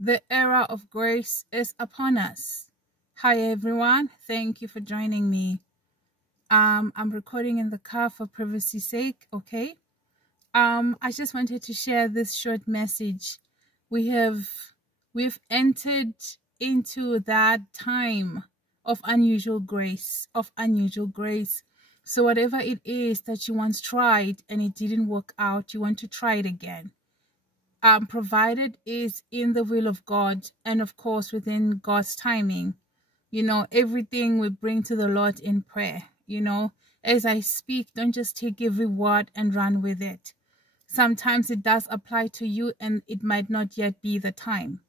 The era of grace is upon us. Hi everyone, thank you for joining me. I'm recording in the car for privacy's sake, okay? I just wanted to share this short message. We've entered into that time of unusual grace, So whatever it is that you once tried and it didn't work out, you want to try it again. Provided is in the will of God and of course within God's timing. Everything we bring to the Lord in prayer. As I speak, don't just take every word and run with it. Sometimes it does apply to you and it might not yet be the time.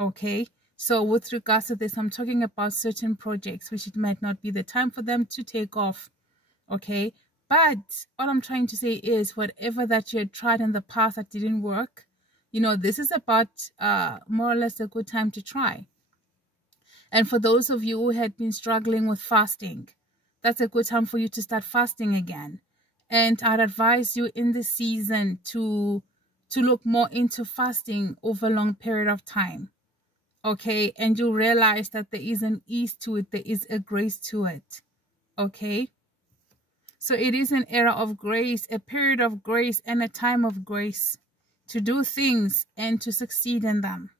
Okay. So with regards to this, I'm talking about certain projects which it might not be the time for them to take off. Okay. But all I'm trying to say is whatever that you had tried in the past that didn't work, this is about more or less a good time to try. And for those of you who had been struggling with fasting, that's a good time for you to start fasting again. And I'd advise you in this season to look more into fasting over a long period of time. Okay, and you'll realize that there is an ease to it, there is a grace to it. Okay, so it is an era of grace, a period of grace and a time of grace to do things and to succeed in them.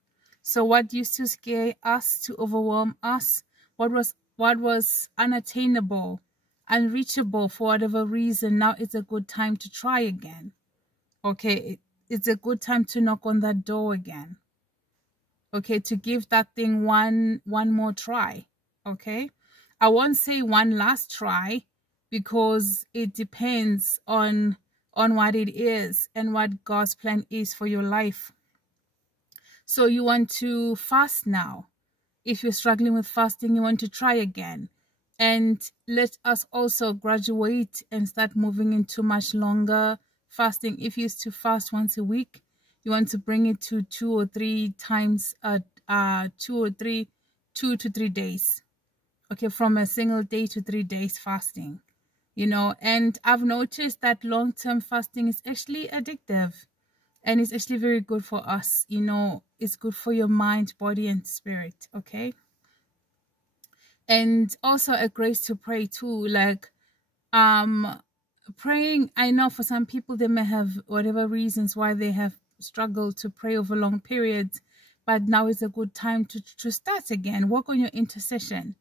So what used to scare us, to overwhelm us, what was unattainable, unreachable for whatever reason, now it's a good time to try again. Okay, it's a good time to knock on that door again. Okay, to give that thing one more try. Okay, I won't say one last try because it depends on what it is and what God's plan is for your life. So you want to fast now. If you're struggling with fasting, you want to try again. And let us also graduate and start moving into much longer fasting. If you used to fast once a week, you want to bring it to 2 or 3 times, 2 to 3 days. Okay, from a single day to 3 days fasting. And I've noticed that long-term fasting is actually addictive. And it's actually very good for us. It's good for your mind, body, and spirit. Okay. And also a grace to pray too. Like, praying, I know for some people, they may have whatever reasons why they have struggled to pray over long periods. But now is a good time to start again. Work on your intercession.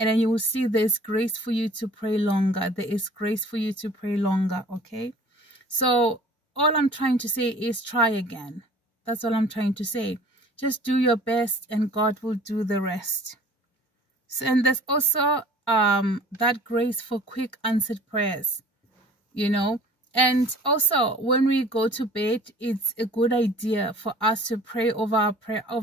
And then you will see there's grace for you to pray longer. There is grace for you to pray longer. Okay. So all I'm trying to say is try again. That's all I'm trying to say. Just do your best and God will do the rest. So, and there's also that grace for quick answered prayers, And also when we go to bed, it's a good idea for us to pray over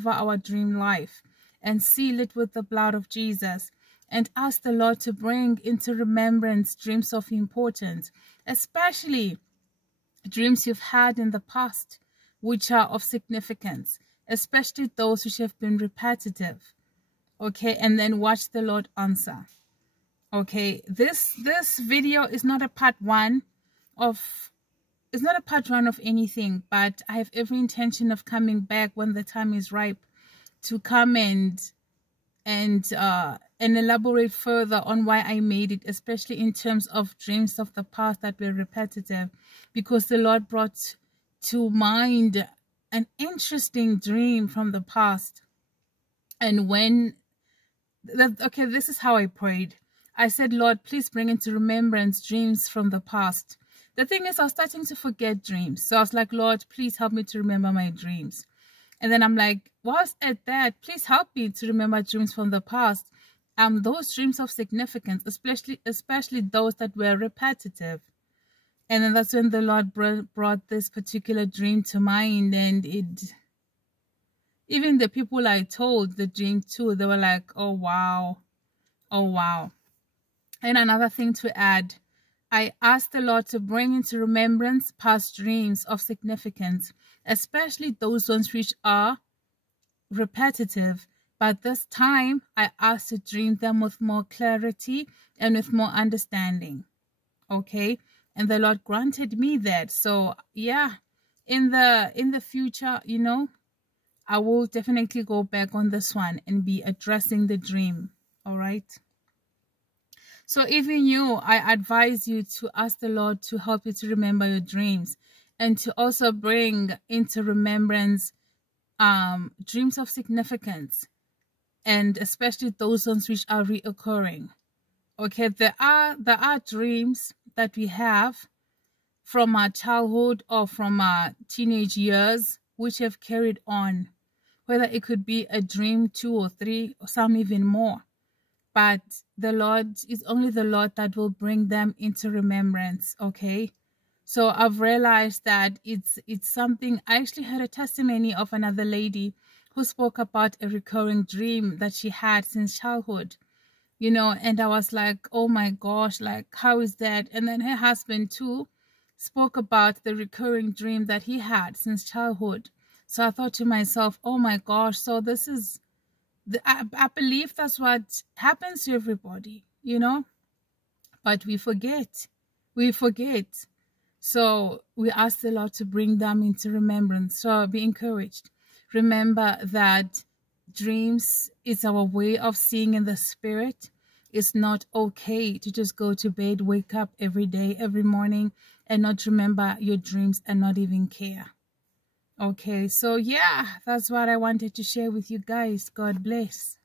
our dream life and seal it with the blood of Jesus and ask the Lord to bring into remembrance dreams of importance, especially dreams you've had in the past, which are of significance, especially those which have been repetitive. Okay, and then watch the Lord answer. Okay, this video is not a part one of anything, but I have every intention of coming back when the time is ripe to come and elaborate further on why I made it, especially in terms of dreams of the past that were repetitive, because the Lord brought to mind an interesting dream from the past. And this is how I prayed. I said, Lord, please bring into remembrance dreams from the past. The thing is, I was starting to forget dreams. So I was like, Lord, please help me to remember my dreams. And then I'm like, whilst at that, please help me to remember dreams from the past. Those dreams of significance, especially those that were repetitive. And then that's when the Lord brought this particular dream to mind. And even the people I told the dream to, they were like, oh, wow. Oh, wow. And another thing to add, I asked the Lord to bring into remembrance past dreams of significance, especially those ones which are repetitive. But this time, I asked to dream them with more clarity and with more understanding. Okay? And the Lord granted me that. So, yeah, in the future, I will definitely go back on this one and be addressing the dream. All right. So even you, I advise you to ask the Lord to help you to remember your dreams, and to also bring into remembrance dreams of significance, and especially those ones which are reoccurring. Okay, there are dreams that we have from our childhood or from our teenage years which have carried on, whether it could be a dream, 2 or 3, or some even more. But the Lord is only the Lord that will bring them into remembrance. Okay, so I've realized that it's something. I actually heard a testimony of another lady who spoke about a recurring dream that she had since childhood, you know, and I was like, oh my gosh, like, how is that? And then her husband too spoke about the recurring dream that he had since childhood. So I thought to myself, oh my gosh, so this is I believe that's what happens to everybody, you know, but we forget. So we ask the Lord to bring them into remembrance. So be encouraged. Remember that dreams is our way of seeing in the spirit. It's not okay to just go to bed, wake up every day, every morning, and not remember your dreams and not even care. Okay, so yeah, that's what I wanted to share with you guys. God bless.